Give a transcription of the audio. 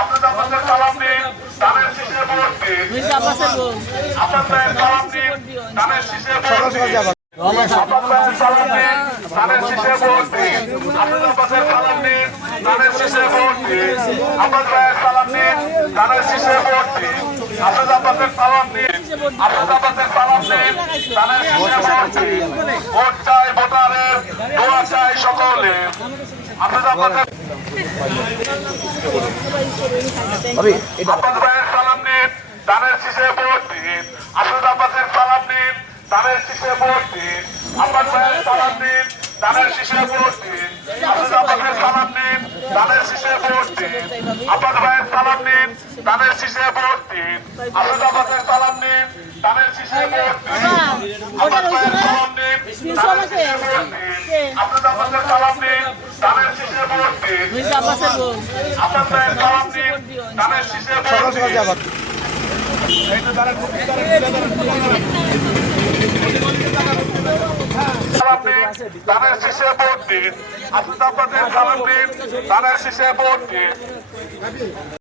আপনাদের আপনাদের সালাম দিন দানের শীষে ভোট দিন আপনাদের সালাম দিন দানের শীষে ভোট দিন সকলে আপনাদের ভাইয়ের সালাম নিন দানের শীষে ভোট দিন। আসাদ আব্বাসের সালাম নিন দানের শীষে ভোট দিন। আব্বাস ভাইয়ের সালাম নিন দানের শীষে ভোট দিন। আসাদ আব্বাসের সালাম নিন দানের শীষে ভোট দিন। আব্বাস ভাইয়ের সালাম নিন দানের শীষে ভোট দিন। আসাদ আব্বাসের সালাম নিন দানের শীষে ভোট দিন। আব্বাস ভাইয়ের সালাম নিন দানের শীষে ভোট দিন। আসাদ আব্বাসের সালাম নিন দানের শীষে ভোট দিন আপনাদের দানের শীষে ভোট দিন